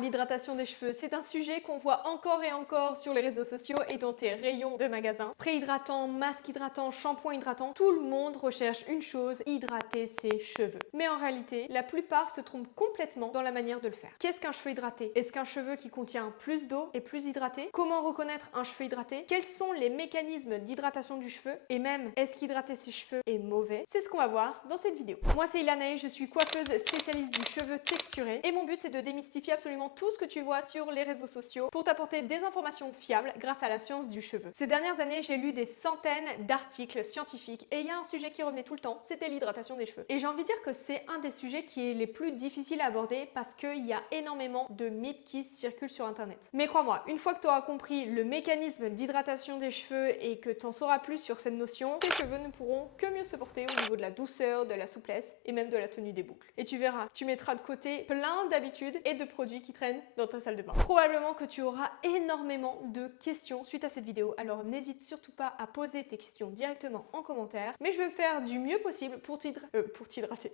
l'hydratation des cheveux, c'est un sujet qu'on voit encore et encore sur les réseaux sociaux et dans tes rayons de magasins. Spray hydratant, masque hydratant, shampoing hydratant, tout le monde recherche une chose, hydrater ses cheveux. Mais en réalité, la plupart se trompent complètement dans la manière de le faire. Qu'est-ce qu'un cheveu hydraté? Est-ce qu'un cheveu qui contient plus d'eau est plus hydraté? Comment reconnaître un cheveu hydraté? Quels sont les mécanismes d'hydratation du cheveu? Et même, est-ce qu'hydrater ses cheveux est mauvais? C'est ce qu'on va voir dans cette vidéo. Moi, c'est Ilanae, je suis coiffeuse spécialiste du cheveu texturé et mon but, c'est de démystifier absolument tout ce que tu vois sur les réseaux sociaux pour t'apporter des informations fiables grâce à la science du cheveu. Ces dernières années, j'ai lu des centaines d'articles scientifiques et il y a un sujet qui revenait tout le temps, c'était l'hydratation des cheveux. Et j'ai envie de dire que c'est un des sujets qui est les plus difficiles à aborder parce qu'il y a énormément de mythes qui circulent sur internet. Mais crois-moi, une fois que tu auras compris le mécanisme d'hydratation des cheveux et que tu en sauras plus sur cette notion, tes cheveux ne pourront que mieux se porter au niveau de la douceur, de la souplesse et même de la tenue des boucles. Et tu verras, tu mettras de côté plein d'habitudes et de produits qui traînent dans ta salle de bain. Probablement que tu auras énormément de questions suite à cette vidéo, alors n'hésite surtout pas à poser tes questions directement en commentaire, mais je vais faire du mieux possible pour t'hydrater.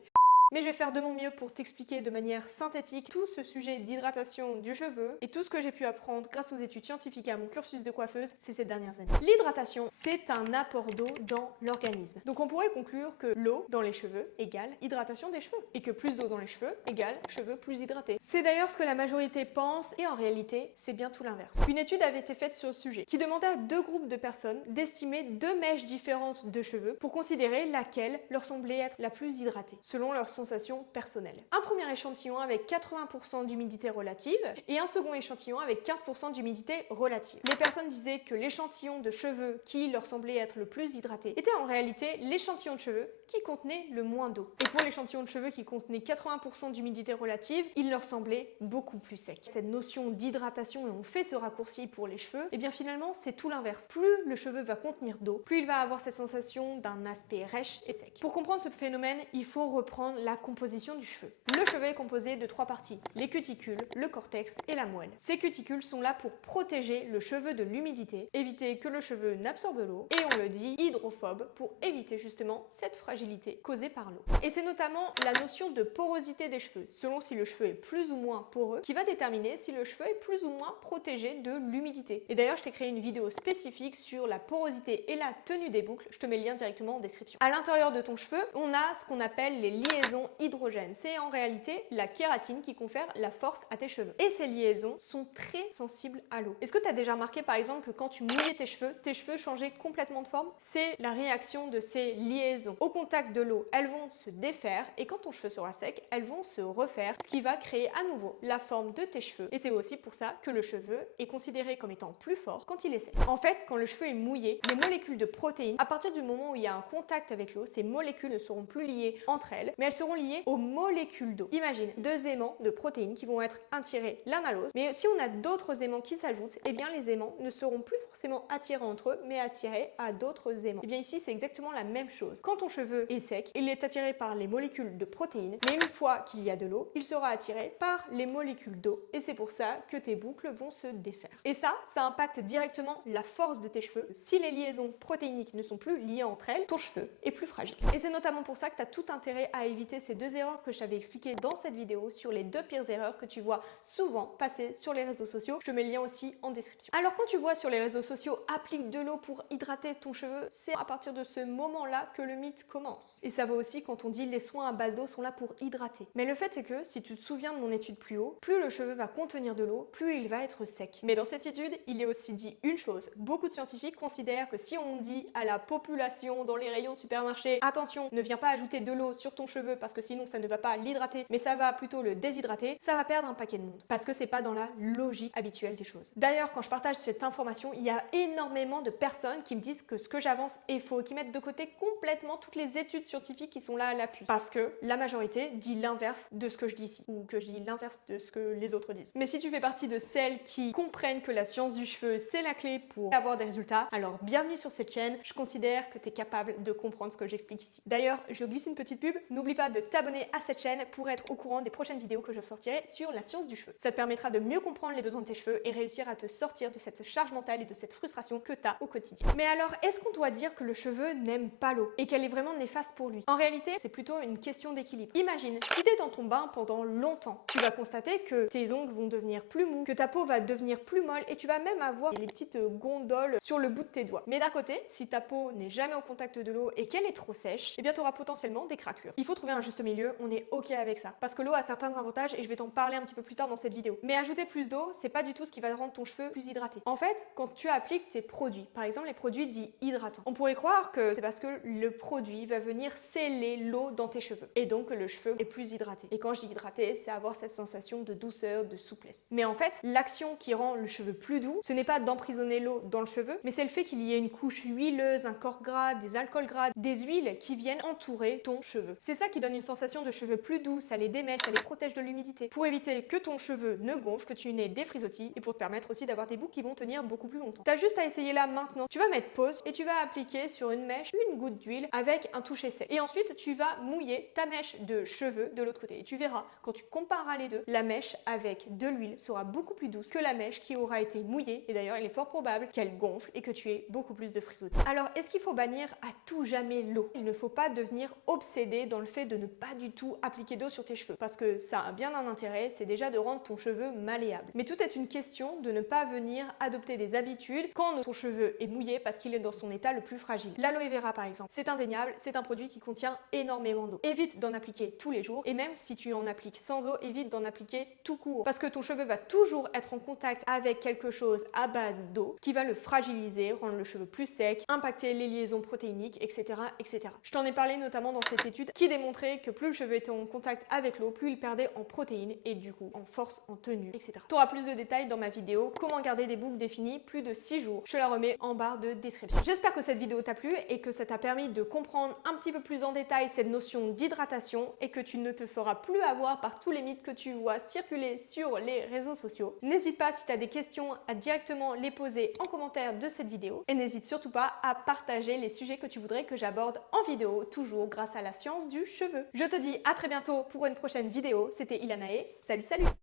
Mais je vais faire de mon mieux pour t'expliquer de manière synthétique tout ce sujet d'hydratation du cheveu et tout ce que j'ai pu apprendre grâce aux études scientifiques et à mon cursus de coiffeuse ces dernières années. L'hydratation, c'est un apport d'eau dans l'organisme. Donc on pourrait conclure que l'eau dans les cheveux égale hydratation des cheveux et que plus d'eau dans les cheveux égale cheveux plus hydratés. C'est d'ailleurs ce que la majorité pense et en réalité, c'est bien tout l'inverse. Une étude avait été faite sur le sujet qui demandait à deux groupes de personnes d'estimer deux mèches différentes de cheveux pour considérer laquelle leur semblait être la plus hydratée, selon leur sensation personnelle. Un premier échantillon avec 80% d'humidité relative et un second échantillon avec 15% d'humidité relative. Les personnes disaient que l'échantillon de cheveux qui leur semblait être le plus hydraté était en réalité l'échantillon de cheveux qui contenait le moins d'eau. Et pour l'échantillon de cheveux qui contenait 80% d'humidité relative, il leur semblait beaucoup plus sec. Cette notion d'hydratation, et on fait ce raccourci pour les cheveux, et bien finalement c'est tout l'inverse. Plus le cheveu va contenir d'eau, plus il va avoir cette sensation d'un aspect rêche et sec. Pour comprendre ce phénomène, il faut reprendre la composition du cheveu. Le cheveu est composé de trois parties, les cuticules, le cortex et la moelle. Ces cuticules sont là pour protéger le cheveu de l'humidité, éviter que le cheveu n'absorbe l'eau et on le dit hydrophobe pour éviter justement cette fragilité causée par l'eau. Et c'est notamment la notion de porosité des cheveux, selon si le cheveu est plus ou moins poreux, qui va déterminer si le cheveu est plus ou moins protégé de l'humidité. Et d'ailleurs, je t'ai créé une vidéo spécifique sur la porosité et la tenue des boucles, je te mets le lien directement en description. À l'intérieur de ton cheveu, on a ce qu'on appelle les liaisons hydrogènes. C'est en réalité la kératine qui confère la force à tes cheveux. Et ces liaisons sont très sensibles à l'eau. Est-ce que tu as déjà remarqué par exemple que quand tu mouillais tes cheveux changeaient complètement de forme? C'est la réaction de ces liaisons. Au contact de l'eau, elles vont se défaire et quand ton cheveu sera sec, elles vont se refaire, ce qui va créer à nouveau la forme de tes cheveux. Et c'est aussi pour ça que le cheveu est considéré comme étant plus fort quand il est sec. En fait, quand le cheveu est mouillé, les molécules de protéines, à partir du moment où il y a un contact avec l'eau, ces molécules ne seront plus liées entre elles, mais elles seront liées aux molécules d'eau. Imagine deux aimants de protéines qui vont être attirés l'un à l'autre, mais si on a d'autres aimants qui s'ajoutent, eh bien les aimants ne seront plus forcément attirés entre eux, mais attirés à d'autres aimants. Et bien ici, c'est exactement la même chose. Quand ton cheveu est sec, il est attiré par les molécules de protéines, mais une fois qu'il y a de l'eau, il sera attiré par les molécules d'eau. Et c'est pour ça que tes boucles vont se défaire. Et ça impacte directement la force de tes cheveux. Si les liaisons protéiniques ne sont plus liées entre elles, ton cheveu est plus fragile. Et c'est notamment pour ça que tu as tout intérêt à éviter ces deux erreurs que je t'avais expliquées dans cette vidéo sur les deux pires erreurs que tu vois souvent passer sur les réseaux sociaux. Je te mets le lien aussi en description. Alors quand tu vois sur les réseaux sociaux applique de l'eau pour hydrater ton cheveu, c'est à partir de ce moment-là que le mythe commence. Et ça va aussi quand on dit les soins à base d'eau sont là pour hydrater. Mais le fait c'est que si tu te souviens de mon étude plus haut, plus le cheveu va contenir de l'eau, plus il va être sec. Mais dans cette étude, il est aussi dit une chose. Beaucoup de scientifiques considèrent que si on dit à la population dans les rayons de supermarché, attention, ne viens pas ajouter de l'eau sur ton cheveu parce que sinon ça ne va pas l'hydrater, mais ça va plutôt le déshydrater, ça va perdre un paquet de monde. Parce que c'est pas dans la logique habituelle des choses. D'ailleurs, quand je partage cette information, il y a énormément de personnes qui me disent que ce que j'avance est faux, qui mettent de côté complètement toutes les études scientifiques qui sont là à l'appui. Parce que la majorité dit l'inverse de ce que je dis ici, ou que je dis l'inverse de ce que les autres disent. Mais si tu fais partie de celles qui comprennent que la science du cheveu, c'est la clé pour avoir des résultats, alors bienvenue sur cette chaîne, je considère que tu es capable de comprendre ce que j'explique ici. D'ailleurs, je glisse une petite pub, n'oublie pas de t'abonner à cette chaîne pour être au courant des prochaines vidéos que je sortirai sur la science du cheveu. Ça te permettra de mieux comprendre les besoins de tes cheveux et réussir à te sortir de cette charge mentale et de cette frustration que tu as au quotidien. Mais alors, est-ce qu'on doit dire que le cheveu n'aime pas l'eau et qu'elle est vraiment néfaste pour lui? En réalité, c'est plutôt une question d'équilibre. Imagine, si tu es dans ton bain pendant longtemps, tu vas constater que tes ongles vont devenir plus mous, que ta peau va devenir plus molle et tu vas même avoir les petites gondoles sur le bout de tes doigts. Mais d'un côté, si ta peau n'est jamais au contact de l'eau et qu'elle est trop sèche, eh bien tu auras potentiellement des craquelures. Il faut trouver un juste milieu, on est ok avec ça. Parce que l'eau a certains avantages et je vais t'en parler un petit peu plus tard dans cette vidéo. Mais ajouter plus d'eau, c'est pas du tout ce qui va rendre ton cheveu plus hydraté. En fait, quand tu appliques tes produits, par exemple les produits dits hydratants, on pourrait croire que c'est parce que le produit va venir sceller l'eau dans tes cheveux et donc que le cheveu est plus hydraté. Et quand je dis hydraté, c'est avoir cette sensation de douceur, de souplesse. Mais en fait, l'action qui rend le cheveu plus doux, ce n'est pas d'emprisonner l'eau dans le cheveu, mais c'est le fait qu'il y ait une couche huileuse, un corps gras, des alcools gras, des huiles qui viennent entourer ton cheveu. C'est ça qui donne une sensation de cheveux plus doux, ça les démêle, ça les protège de l'humidité, pour éviter que ton cheveu ne gonfle, que tu n'aies des frisottis et pour te permettre aussi d'avoir des boucles qui vont tenir beaucoup plus longtemps. T'as juste à essayer là maintenant. Tu vas mettre pause et tu vas appliquer sur une mèche une goutte d'huile avec un toucher sec. Et ensuite, tu vas mouiller ta mèche de cheveux de l'autre côté. Et tu verras, quand tu compareras les deux, la mèche avec de l'huile sera beaucoup plus douce que la mèche qui aura été mouillée. Et d'ailleurs, il est fort probable qu'elle gonfle et que tu aies beaucoup plus de frisottis. Alors, est-ce qu'il faut bannir à tout jamais l'eau? Il ne faut pas devenir obsédé dans le fait de ne pas du tout appliquer d'eau sur tes cheveux. Parce que ça a bien un intérêt, c'est déjà de rendre ton cheveu malléable. Mais tout est une question de ne pas venir adopter des habitudes quand ton cheveu est mouillé parce qu'il est dans son état le plus fragile. L'aloe vera par exemple, c'est indéniable, c'est un produit qui contient énormément d'eau. Évite d'en appliquer tous les jours et même si tu en appliques sans eau, évite d'en appliquer tout court parce que ton cheveu va toujours être en contact avec quelque chose à base d'eau, ce qui va le fragiliser, rendre le cheveu plus sec, impacter les liaisons protéiniques, etc., etc. Je t'en ai parlé notamment dans cette étude qui démontrait que plus le cheveu était en contact avec l'eau, plus il perdait en protéines et du coup en force, en tenue, etc. Tu auras plus de détails dans ma vidéo comment garder des boucles définies plus de 6 jours. Je te la remets en barre de description. J'espère que cette vidéo t'a plu et que ça t'a permis de comprendre un petit peu plus en détail cette notion d'hydratation et que tu ne te feras plus avoir par tous les mythes que tu vois circuler sur les réseaux sociaux. N'hésite pas si tu as des questions à directement les poser en commentaire de cette vidéo et n'hésite surtout pas à partager les sujets que tu voudrais que j'aborde en vidéo, toujours grâce à la science du cheveu. Je te dis à très bientôt pour une prochaine vidéo. C'était Ilanae. Salut, salut!